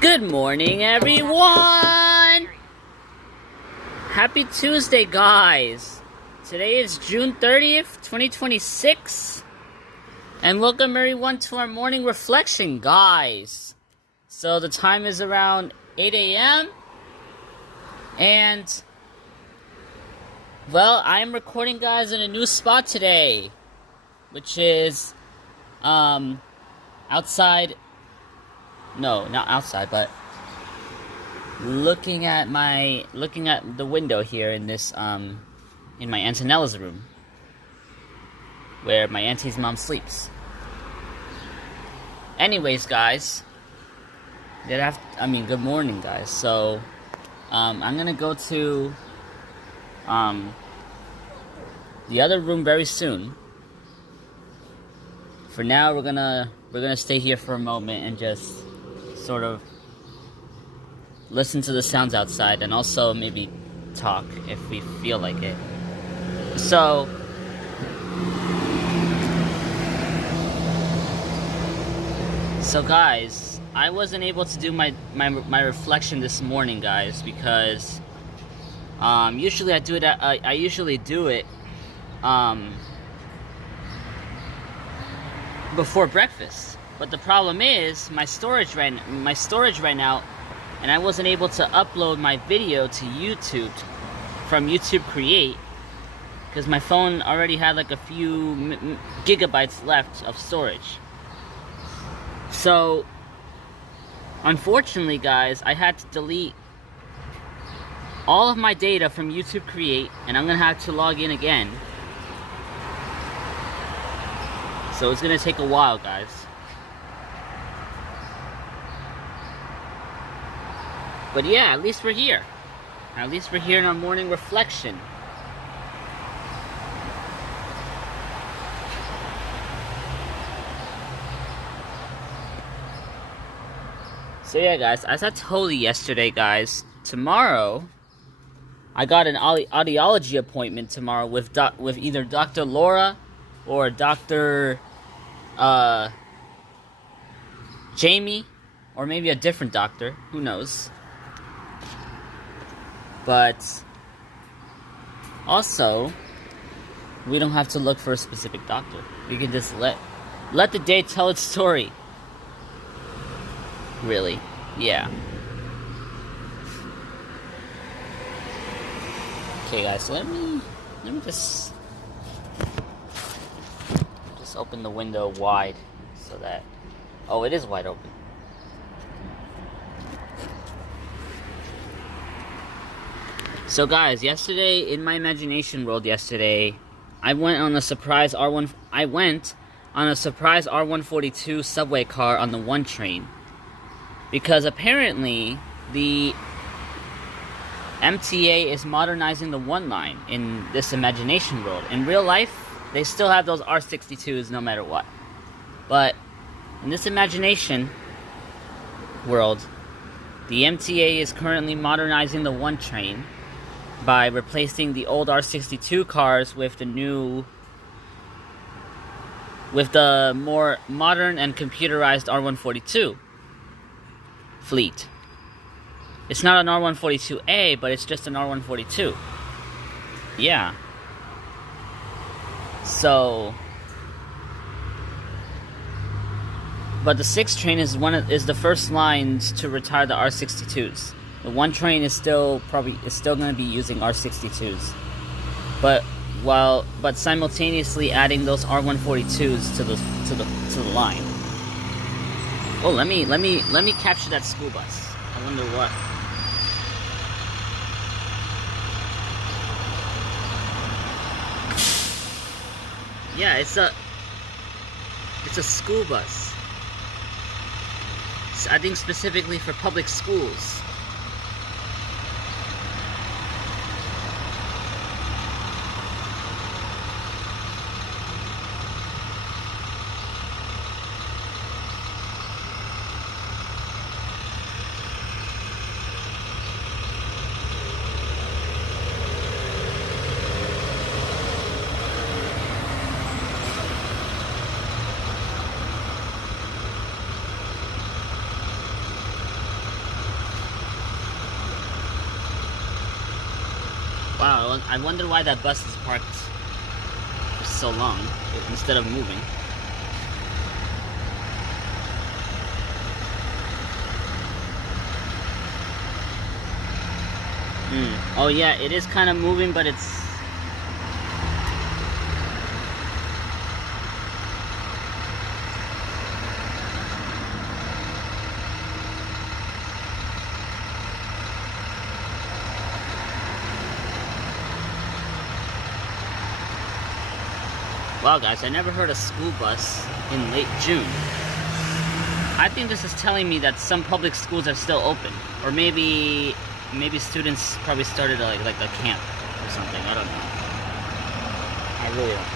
Good morning, everyone! Happy Tuesday, guys! Today is June 30th, 2026. And welcome everyone to our morning reflection, guys. So the time is around 8 a.m. And, well, I'm recording, guys, in a new spot today. Which is, outside. No, not outside, but looking at the window here in this in my Aunt Anella's room, where my auntie's mom sleeps. Anyways, guys, good morning, guys. So, I'm gonna go to the other room very soon. For now, we're gonna stay here for a moment and just sort of listen to the sounds outside and also maybe talk if we feel like it. So guys, I wasn't able to do my reflection this morning, guys, because usually I usually do it before breakfast. But the problem is my storage ran out, and I wasn't able to upload my video to YouTube from YouTube Create because my phone already had like a few gigabytes left of storage. So unfortunately, guys, I had to delete all of my data from YouTube Create, and I'm gonna have to log in again. So it's gonna take a while, guys. But yeah, at least we're here. At least we're here in our morning reflection. So yeah, guys, as I told you yesterday, guys, tomorrow I got an audiology appointment tomorrow with either Dr. Laura or Dr. Jamie, or maybe a different doctor, who knows. But also, we don't have to look for a specific doctor. We can just let the day tell its story. Really, yeah. Okay, guys, so let me just open the window wide so that, oh, it is wide open. So guys, yesterday in my imagination world I went on a surprise R142 subway car on the 1 train, because apparently the MTA is modernizing the 1 line in this imagination world. In real life, they still have those R62s no matter what. But in this imagination world, the MTA is currently modernizing the 1 train by replacing the old R62 cars with the more modern and computerized R142 fleet. It's not an R142A, but it's just an R142. Yeah. So, but the 6 train is the first lines to retire the R62s. The 1 train is still going to be using R62s, but simultaneously adding those R142s to the line. Oh, let me capture that school bus. I wonder what. Yeah, it's a school bus. I think specifically for public schools. Wow, I wonder why that bus is parked for so long instead of moving. Oh yeah, it is kind of moving, but it's... Wow, guys, I never heard a school bus in late June. I think this is telling me that some public schools are still open, or maybe students probably started like a camp or something. I don't know. I really don't.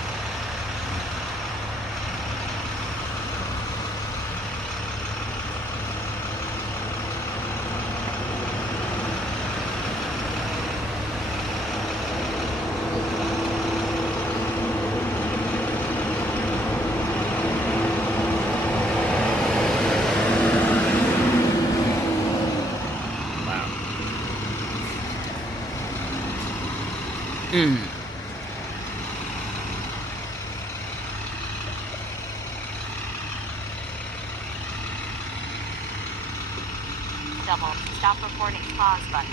Stop recording. Pause button.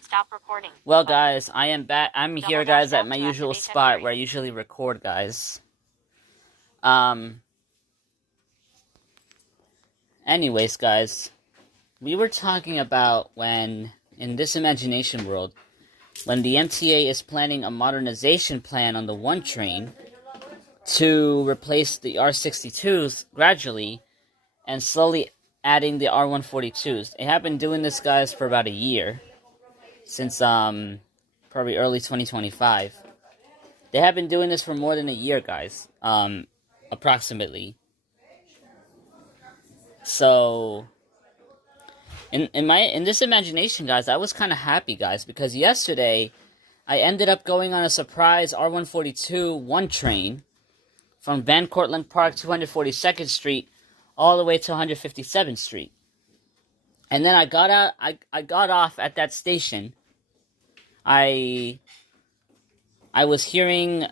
Stop recording. Well, guys, I am back. I'm here, guys, at my usual spot where I usually record, guys. Anyways, guys, we were talking about when, in this imagination world, when the MTA is planning a modernization plan on the 1 train to replace the R62s gradually and slowly adding the R142s. They have been doing this, guys, for about a year. Since, probably early 2025. They have been doing this for more than a year, guys. Approximately. So, in this imagination, guys, I was kind of happy, guys, because yesterday I ended up going on a surprise R142 1 train from Van Cortlandt Park, 242nd Street, all the way to 157th Street. And then I got out. I got off at that station. I was hearing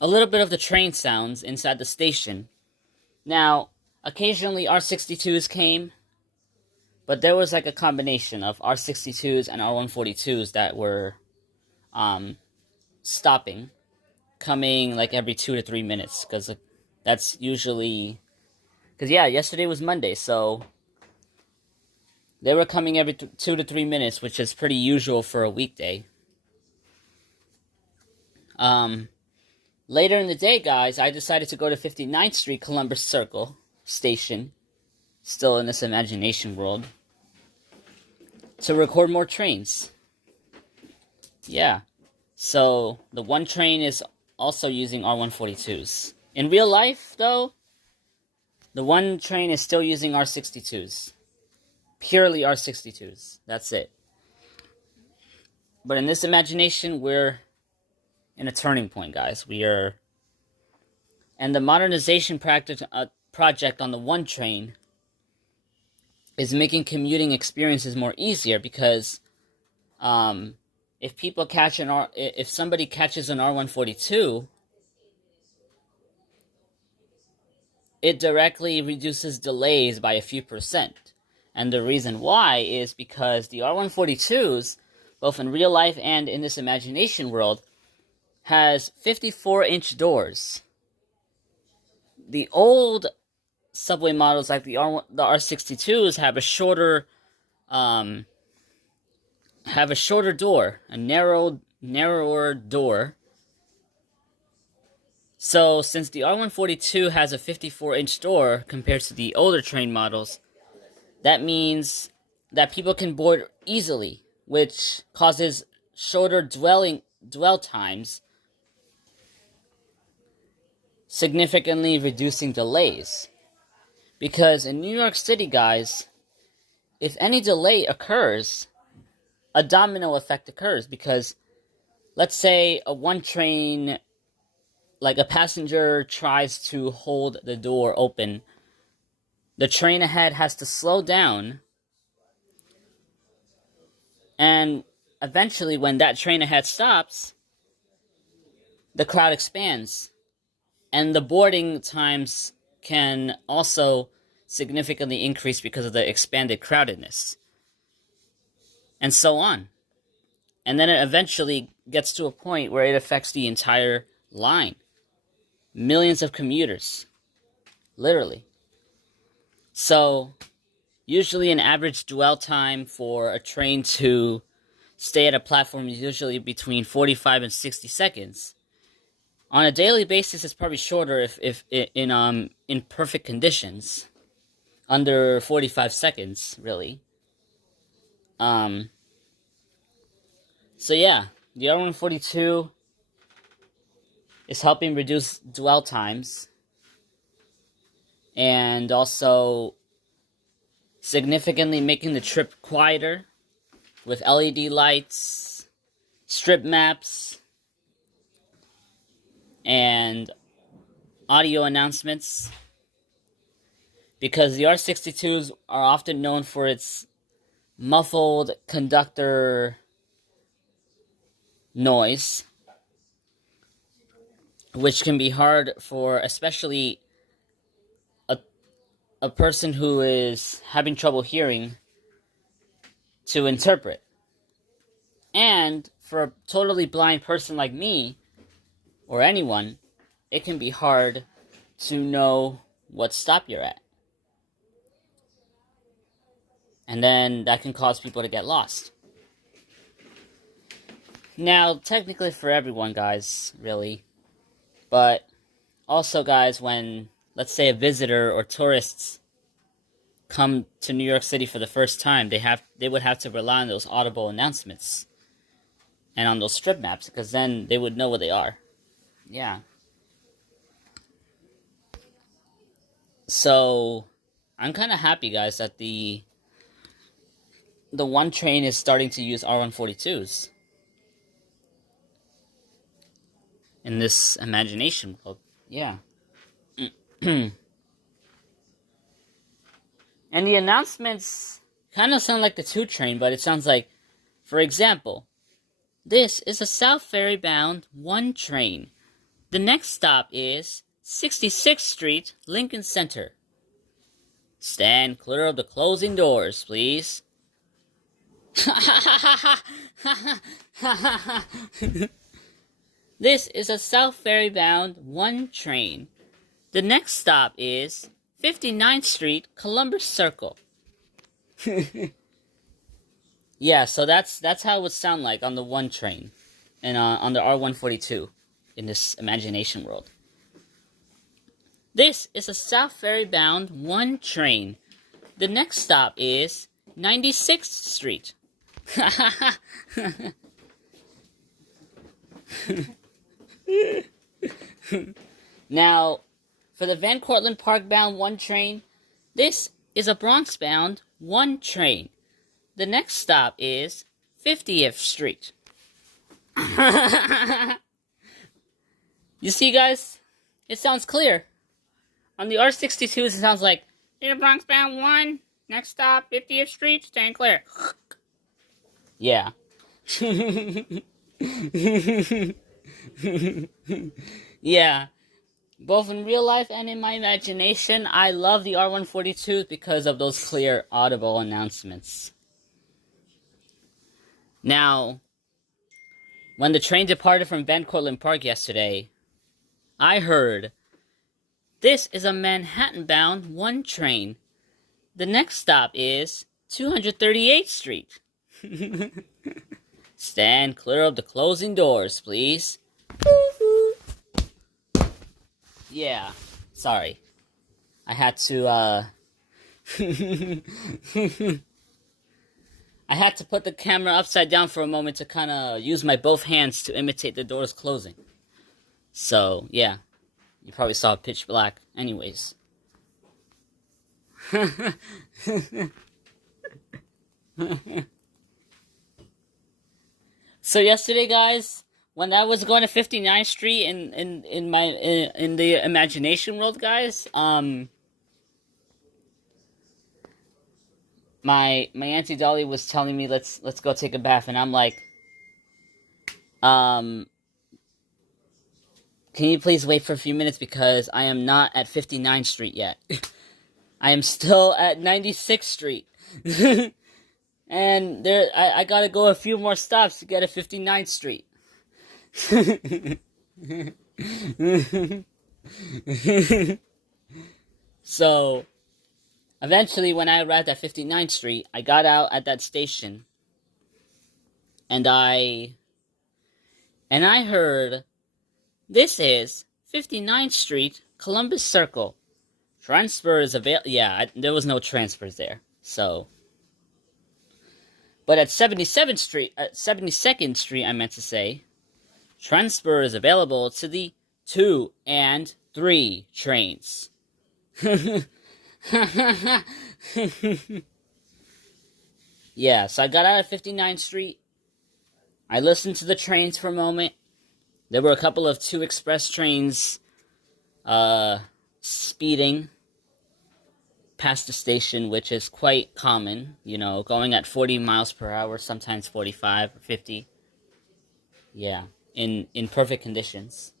a little bit of the train sounds inside the station. Now, occasionally R62s came, but there was like a combination of R62s and R142s that were stopping, coming like every 2 to 3 minutes, because that's usually... Because, yeah, yesterday was Monday, so they were coming every 2 to 3 minutes, which is pretty usual for a weekday. Later in the day, guys, I decided to go to 59th Street, Columbus Circle Station, still in this imagination world, to record more trains. Yeah. So, the 1 train is also using R142s. In real life, though, the 1 train is still using R62s. Purely R62s. That's it. But in this imagination, we're in a turning point, guys. We are... And the modernization project on the 1 train is making commuting experiences more easier, because if somebody catches an R142, it directly reduces delays by a few %. And the reason why is because the R142s, both in real life and in this imagination world, has 54-inch doors. The old subway models, like the R62s, have a shorter door, a narrower door. So, since the R142 has a 54-inch door compared to the older train models, that means that people can board easily, which causes shorter dwell times, significantly reducing delays. Because in New York City, guys, if any delay occurs, a domino effect occurs. Because let's say a 1 train, like a passenger tries to hold the door open, the train ahead has to slow down, and eventually, when that train ahead stops, the crowd expands. And the boarding times can also significantly increase because of the expanded crowdedness. And so on. And then it eventually gets to a point where it affects the entire line. Millions of commuters. Literally. So, usually an average dwell time for a train to stay at a platform is usually between 45 and 60 seconds. On a daily basis, it's probably shorter if in perfect conditions. Under 45 seconds, really. So yeah, the R142 is helping reduce dwell times and also significantly making the trip quieter with LED lights, strip maps, and audio announcements. Because the R62s are often known for its muffled conductor noise, which can be hard for especially a person who is having trouble hearing to interpret. And for a totally blind person like me, or anyone, it can be hard to know what stop you're at. And then that can cause people to get lost. Now, technically for everyone, guys, really. But also, guys, when, let's say, a visitor or tourists come to New York City for the first time, they would have to rely on those audible announcements and on those strip maps, because then they would know where they are. Yeah. So, I'm kind of happy, guys, that the one train is starting to use R142s in this imagination world. Yeah. And the announcements kind of sound like the 2 train, but it sounds like, for example, this is a South Ferry bound 1 train. The next stop is 66th Street, Lincoln Center. Stand clear of the closing doors, please. This is a South Ferry bound 1 train. The next stop is 59th Street, Columbus Circle. Yeah, so that's how it would sound like on the 1 train. And on the R142 in this imagination world. This is a South Ferry bound 1 train. The next stop is 96th Street. Now, for the Van Cortlandt Park bound 1 train, this is a Bronx bound 1 train. The next stop is 50th Street. You see, guys? It sounds clear. On the R62s, it sounds like, "Here, Bronx bound 1, next stop, 50th Street, stand clear." Yeah. Yeah. Both in real life and in my imagination, I love the R142 because of those clear, audible announcements. Now, when the train departed from Van Cortlandt Park yesterday, I heard, "This is a Manhattan-bound 1 train. The next stop is 238th Street. Stand clear of the closing doors, please." Yeah, sorry. I had to, I had to put the camera upside down for a moment to kind of use my both hands to imitate the doors closing. So, yeah. You probably saw pitch black. Anyways. So yesterday, guys, when I was going to 59th Street in the imagination world, guys, my Auntie Dolly was telling me let's go take a bath, and I'm like, Can you please wait for a few minutes because I am not at 59th Street yet. I am still at 96th Street. And I gotta go a few more stops to get to 59th Street. So, eventually when I arrived at 59th Street, I got out at that station. And I heard, this is 59th Street, Columbus Circle. Transfer is available. Yeah, there was no transfers there. So, but at 72nd Street, I meant to say, transfer is available to the 2 and 3 trains. Yeah, so I got out of 59th Street. I listened to the trains for a moment. There were a couple of 2 express trains speeding past the station, which is quite common, you know, going at 40 miles per hour, sometimes 45 or 50. Yeah, in perfect conditions.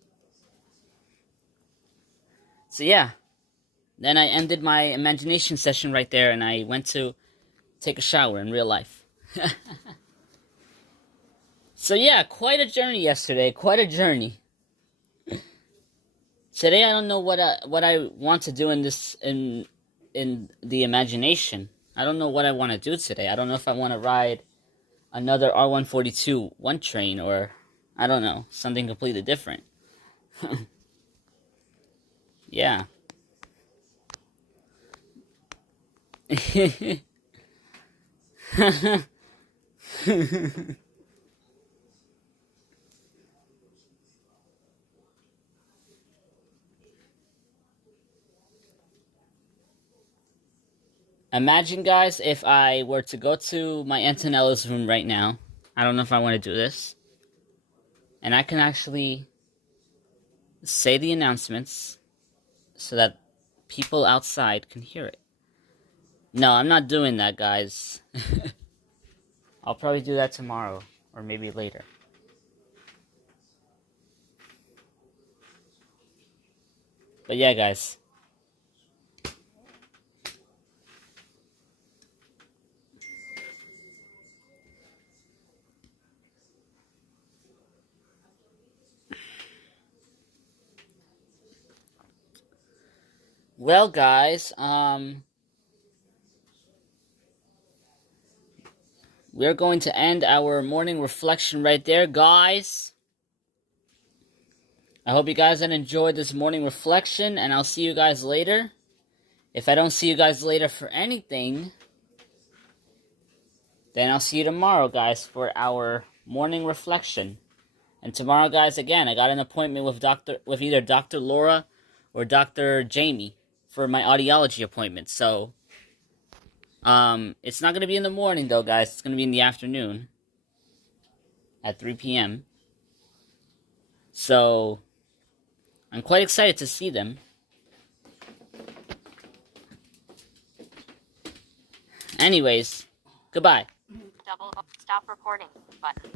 So yeah, then I ended my imagination session right there, and I went to take a shower in real life. So yeah, quite a journey yesterday, quite a journey. Today I don't know what I want to do in the imagination. I don't know what I want to do today. I don't know if I want to ride another R142 one train, or I don't know, something completely different. Yeah. Imagine, guys, if I were to go to my Antonella's room right now. I don't know if I want to do this. And I can actually say the announcements so that people outside can hear it. No, I'm not doing that, guys. I'll probably do that tomorrow, or maybe later. But yeah, guys. Well, guys, we're going to end our morning reflection right there, guys. I hope you guys have enjoyed this morning reflection, and I'll see you guys later. If I don't see you guys later for anything, then I'll see you tomorrow, guys, for our morning reflection. And tomorrow, guys, again, I got an appointment with either Dr. Laura or Dr. Jamie for my audiology appointment. So, it's not going to be in the morning, though, guys. It's going to be in the afternoon at 3 p.m. So, I'm quite excited to see them. Anyways, goodbye. Stop recording button.